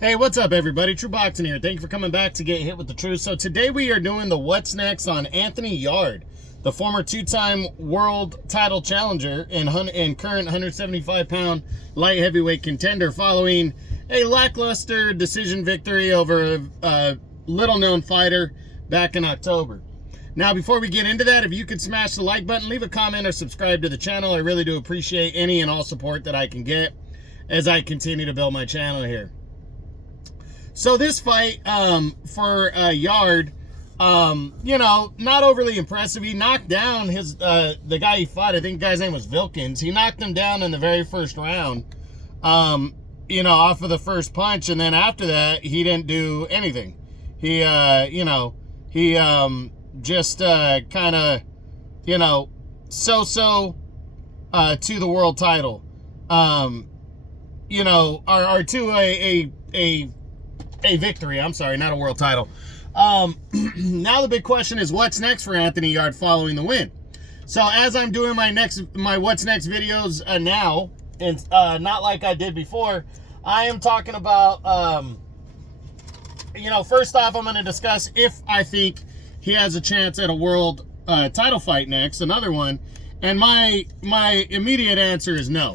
Hey, what's up, everybody? True Boxing here. Thank you for coming back to Get Hit with the Truth. So today we are doing the What's Next on Anthony Yarde, the former two-time world title challenger and current 175-pound light heavyweight contender, following a lackluster decision victory over a little-known fighter back in October. Now, before we get into that, if you could smash the like button, leave a comment, or subscribe to the channel. I really do appreciate any and all support that I can get as I continue to build my channel here. So this fight for Yarde, not overly impressive. He knocked down the guy he fought. I think the guy's name was Vilkins. He knocked him down in the very first round, off of the first punch. And then after that, he didn't do anything. He, just kind of, so-so to the world title. Or to a victory. I'm sorry, not a world title. Now the big question is, what's next for Anthony Yarde following the win? So as I'm doing my what's next videos now, and not like I did before, I am talking about, first off, I'm going to discuss if I think he has a chance at a world title fight next, another one, and my immediate answer is no.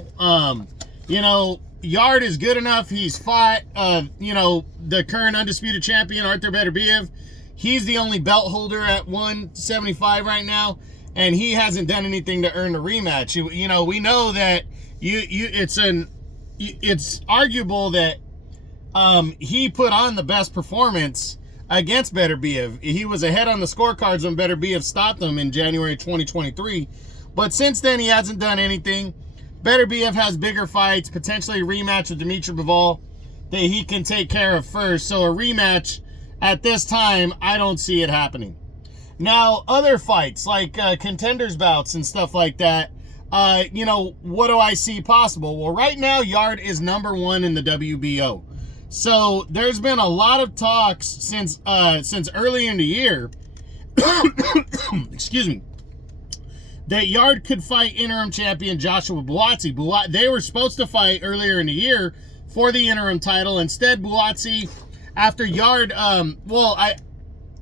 Yarde is good enough. He's fought, the current undisputed champion, Artur Beterbiev. He's the only belt holder at 175 right now, and he hasn't done anything to earn the rematch. We know that it's arguable that he put on the best performance against Beterbiev. He was ahead on the scorecards when Beterbiev stopped him in January 2023, but since then he hasn't done anything. Beterbiev has bigger fights, potentially a rematch with Dimitri Bivol that he can take care of first. So a rematch at this time, I don't see it happening. Now, other fights like contenders bouts and stuff like that, what do I see possible? Well, right now, Yarde is #1 in the WBO. So there's been a lot of talks since early in the year, excuse me, that Yarde could fight interim champion Joshua Buatsi. They were supposed to fight earlier in the year for the interim title. Instead, Buatsi, after Yarde,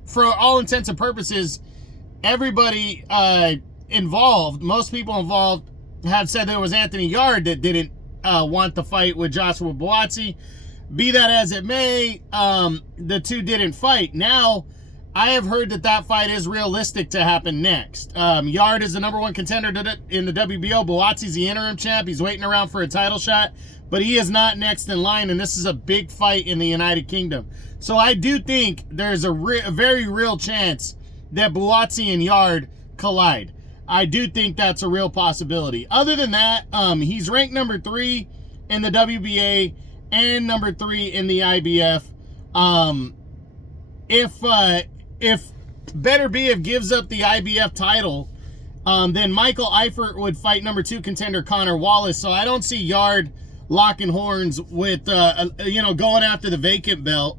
for all intents and purposes, everybody involved, most people involved, have said that it was Anthony Yarde that didn't want the fight with Joshua Buatsi. Be that as it may, the two didn't fight. Now, I have heard that fight is realistic to happen next. Yarde is the #1 contender in the WBO. Buatsi's the interim champ. He's waiting around for a title shot, but he is not next in line, and this is a big fight in the United Kingdom. So I do think there's a very real chance that Buatsi and Yarde collide. I do think that's a real possibility. Other than that, he's ranked #3 in the WBA and #3 in the IBF. If Beterbiev gives up the IBF title, then Michael Eifert would fight #2 contender Connor Wallace. So I don't see Yarde locking horns with, going after the vacant belt.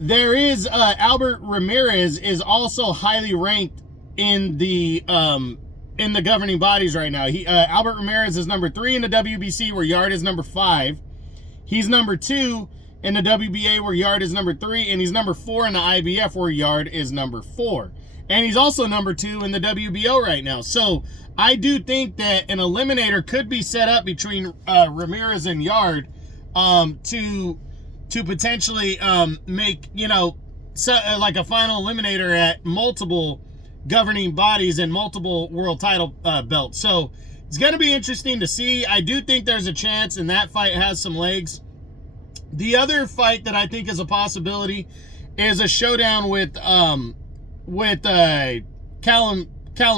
There is Albert Ramirez is also highly ranked in the governing bodies right now. Albert Ramirez is #3 in the WBC, where Yarde is #5. He's #2 in the WBA, where Yarde is #3, and he's #4 in the IBF, where Yarde is #4. And he's also #2 in the WBO right now. So I do think that an eliminator could be set up between Ramirez and Yarde to potentially make, like a final eliminator at multiple governing bodies and multiple world title belts. So it's going to be interesting to see. I do think there's a chance, and that fight has some legs. The other fight that I think is a possibility is a showdown with Callum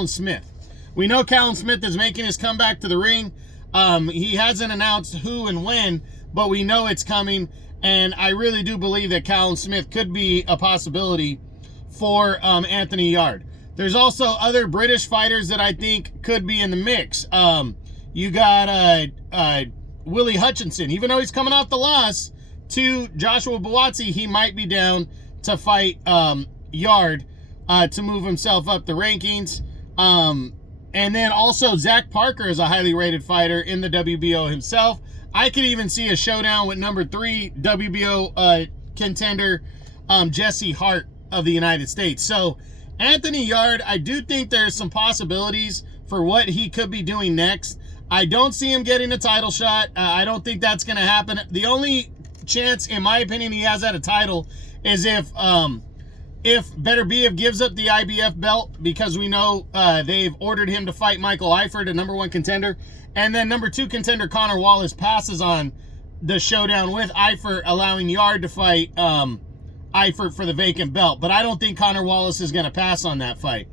Smith. We know Callum Smith is making his comeback to the ring. He hasn't announced who and when, but we know it's coming, and I really do believe that Callum Smith could be a possibility for Anthony Yarde. There's also other British fighters that I think could be in the mix. You got Willie Hutchinson. Even though he's coming off the loss to Joshua Buatsi, he might be down to fight Yarde to move himself up the rankings. And then also Zach Parker is a highly rated fighter in the WBO himself. I could even see a showdown with number 3 WBO contender Jesse Hart of the United States. So Anthony Yarde, I do think there's some possibilities for what he could be doing next. I don't see him getting a title shot. I don't think that's going to happen. The only chance, in my opinion, he has at a title is if Beterbiev gives up the IBF belt, because we know they've ordered him to fight Michael Eifert, a number 1 contender, and then number 2 contender Connor Wallace passes on the showdown with Eifert, allowing Yarde to fight Eifert for the vacant belt. But I don't think Connor Wallace is going to pass on that fight.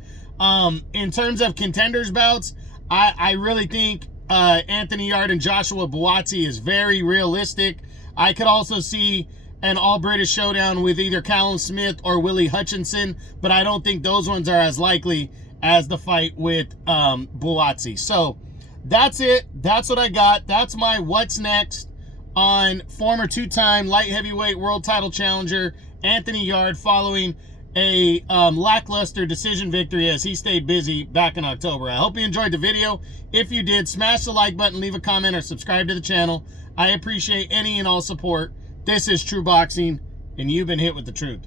In terms of contenders bouts, I really think Anthony Yarde and Joshua Buatsi is very realistic. I could also see an all-British showdown with either Callum Smith or Willie Hutchinson, but I don't think those ones are as likely as the fight with Buatsi. So that's it. That's what I got. That's my what's next on former 2-time light heavyweight world title challenger Anthony Yarde, following a lackluster decision victory as he stayed busy back in October. I hope you enjoyed the video. If you did, smash the like button, leave a comment, or subscribe to the channel. I appreciate any and all support. This is True Boxing, and you've been hit with the truth.